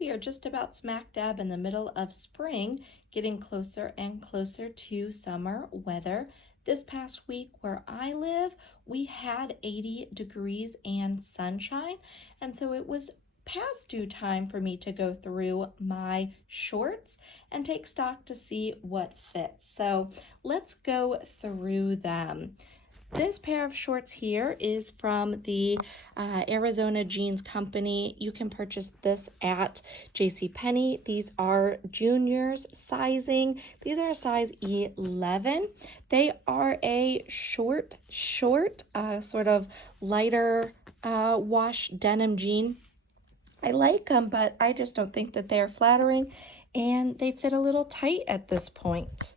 We are just about smack dab in the middle of spring, getting closer and closer to summer weather. This past week where I live, we had 80 degrees and sunshine, and so it was past due time for me to go through my shorts and take stock to see what fits. So let's go through them. This pair of shorts here is from the Arizona Jeans Company. You can purchase this at JCPenney. These are juniors sizing. These are a size 11. They are a short, sort of lighter wash denim jean. I like them, but I just don't think that they're flattering, and they fit a little tight at this point.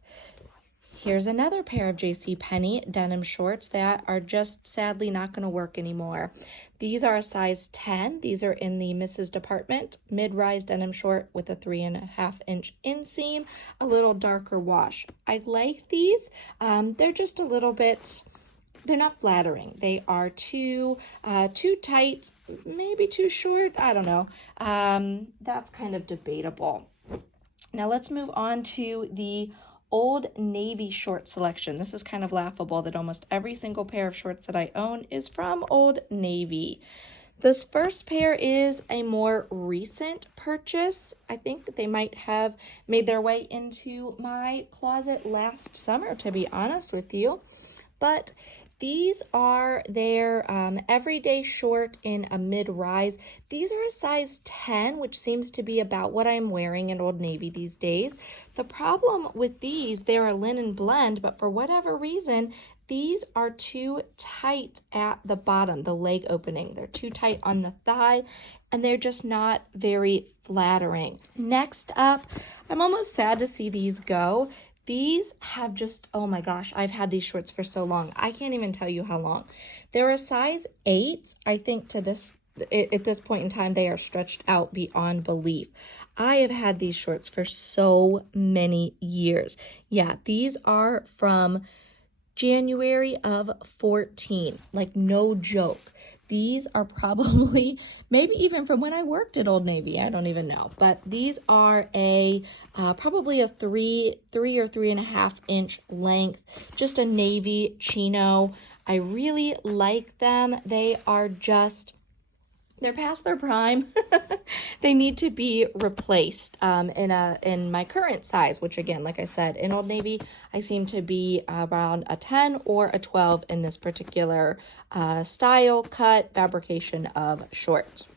Here's another pair of JCPenney denim shorts that are just sadly not going to work anymore. These are a size 10. These are in the Mrs. Department mid-rise denim short with a 3.5-inch inseam, a little darker wash. I like these. They're just a little bit, they're not flattering. They are too tight, maybe too short. I don't know. That's kind of debatable. Now let's move on to the Old Navy short selection. This is kind of laughable that almost every single pair of shorts that I own is from Old Navy. This first pair is a more recent purchase. I think that they might have made their way into my closet last summer, to be honest with you. But these are their everyday short in a mid-rise. These are a size 10, which seems to be about what I'm wearing in Old Navy these days. The problem with these, they're a linen blend, but for whatever reason, these are too tight at the bottom, the leg opening. They're too tight on the thigh, and they're just not very flattering. Next up, I'm almost sad to see these go. These have just, oh my gosh, I've had these shorts for so long. I can't even tell you how long. They're a size 8. I think at this point in time, they are stretched out beyond belief. I have had these shorts for so many years. Yeah, these are from January of 14, like no joke. These are probably, maybe even from when I worked at Old Navy, I don't even know. But these are a probably a 3 or 3.5-inch length, just a navy chino. I really like them. They are just, they're past their prime. They need to be replaced in my current size, which again, like I said, in Old Navy, I seem to be around a 10 or a 12 in this particular style, cut, fabrication of short.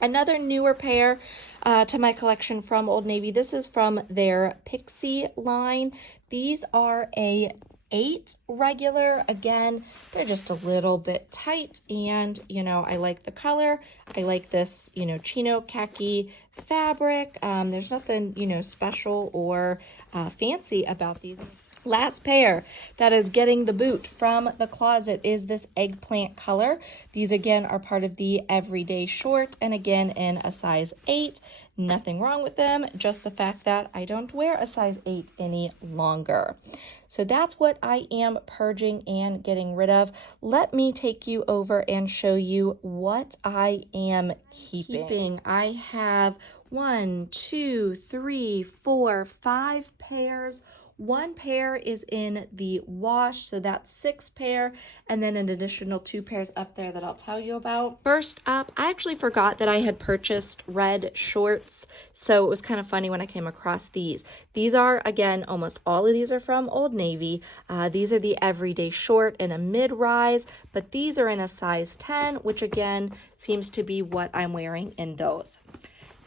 Another newer pair to my collection from Old Navy. This is from their Pixie line. These are a 8 regular. Again, they're just a little bit tight, and I like the color. I like this chino khaki fabric. There's nothing special or fancy about these. Last pair that is getting the boot from the closet is this eggplant color. These again are part of the everyday short, and again in a size 8. Nothing wrong with them, just the fact that I don't wear a size 8 any longer. So that's what I am purging and getting rid of. Let me take you over and show you what I am keeping. I have 1, 2, 3, 4, 5 pairs. 1 pair is in the wash, so that's 6 pair, and then an additional 2 pairs up there that I'll tell you about. First up, I actually forgot that I had purchased red shorts, so it was kind of funny when I came across these. These are, again, almost all of these are from Old Navy. These are the everyday short in a mid-rise, but these are in a size 10, which again seems to be what I'm wearing in those.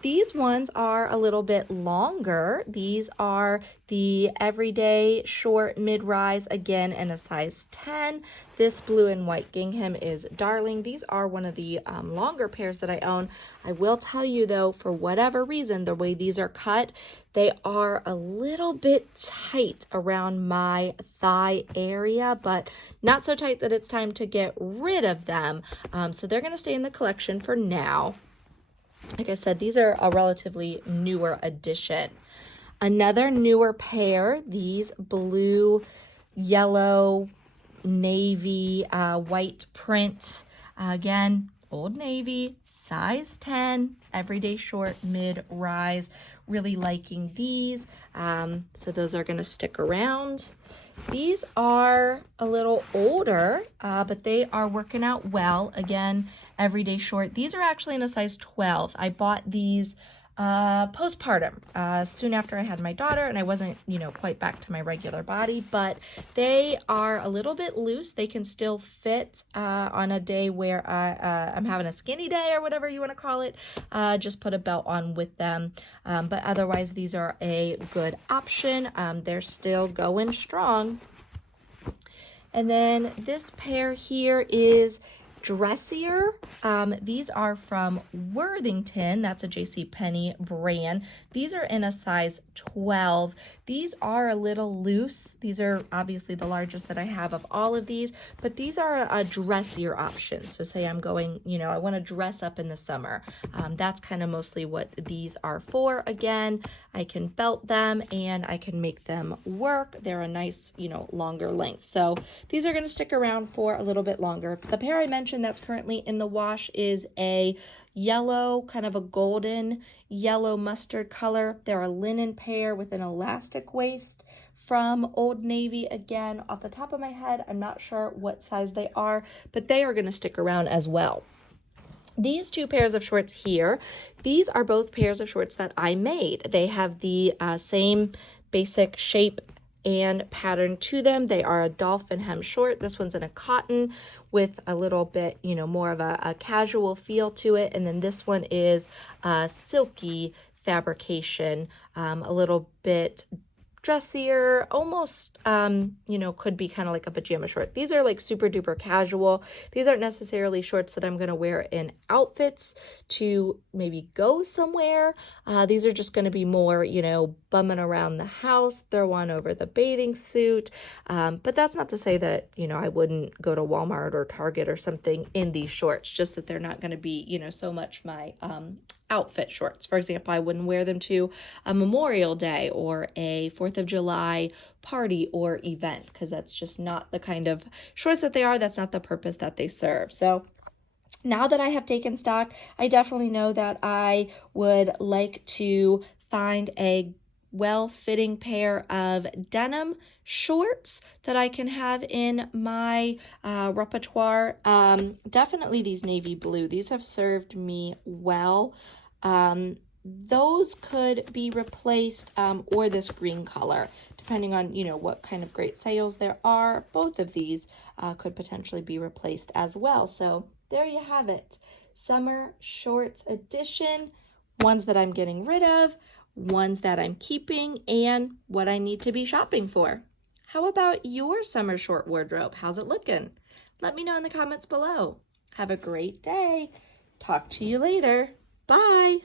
These ones are a little bit longer. These are the everyday short mid-rise, again in a size 10. This blue and white gingham is darling. These are one of the longer pairs that I own. I will tell you though, for whatever reason, the way these are cut, they are a little bit tight around my thigh area, but not so tight that it's time to get rid of them. So they're going to stay in the collection for now. Like I said, these are a relatively newer addition. Another newer pair, these blue, yellow, navy, white print. Again, Old Navy, size 10, everyday short, mid-rise. Really liking these. So those are gonna stick around. These are a little older, but they are working out well. Again, everyday short. These are actually in a size 12. I bought these postpartum, soon after I had my daughter, and I wasn't, quite back to my regular body, but they are a little bit loose. They can still fit on a day where I'm having a skinny day or whatever you want to call it. Just put a belt on with them. But otherwise, these are a good option. They're still going strong. And then this pair here is dressier. These are from Worthington. That's a JCPenney brand. These are in a size 12. These are a little loose. These are obviously the largest that I have of all of these, but these are a dressier option. So say I'm going, I want to dress up in the summer. That's kind of mostly what these are for. Again, I can belt them and I can make them work. They're a nice, longer length. So these are going to stick around for a little bit longer. The pair I mentioned that's currently in the wash is a yellow, kind of a golden yellow mustard color. They're a linen pair with an elastic waist from Old Navy. Again, off the top of my head, I'm not sure what size they are, but they are going to stick around as well. These two pairs of shorts here, these are both pairs of shorts that I made. They have the same basic shape and pattern to them. They are a dolphin hem short. This one's in a cotton with a little bit, more of a casual feel to it. And then this one is a silky fabrication, a little bit dressier, almost, could be kind of like a pajama short. These are like super duper casual. These aren't necessarily shorts that I'm going to wear in outfits to maybe go somewhere. These are just going to be more, bumming around the house, throw on over the bathing suit. But that's not to say that, I wouldn't go to Walmart or Target or something in these shorts, just that they're not going to be, so much my, outfit shorts. For example, I wouldn't wear them to a Memorial Day or a 4th of July party or event, because that's just not the kind of shorts that they are. That's not the purpose that they serve. So now that I have taken stock, I definitely know that I would like to find a well-fitting pair of denim shorts that I can have in my repertoire. Definitely these navy blue. These have served me well. Those could be replaced, or this green color, depending on, what kind of great sales there are. Both of these could potentially be replaced as well. So there you have it. Summer shorts edition, ones that I'm getting rid of, ones that I'm keeping, and what I need to be shopping for. How about your summer short wardrobe? How's it looking? Let me know in the comments below. Have a great day. Talk to you later. Bye.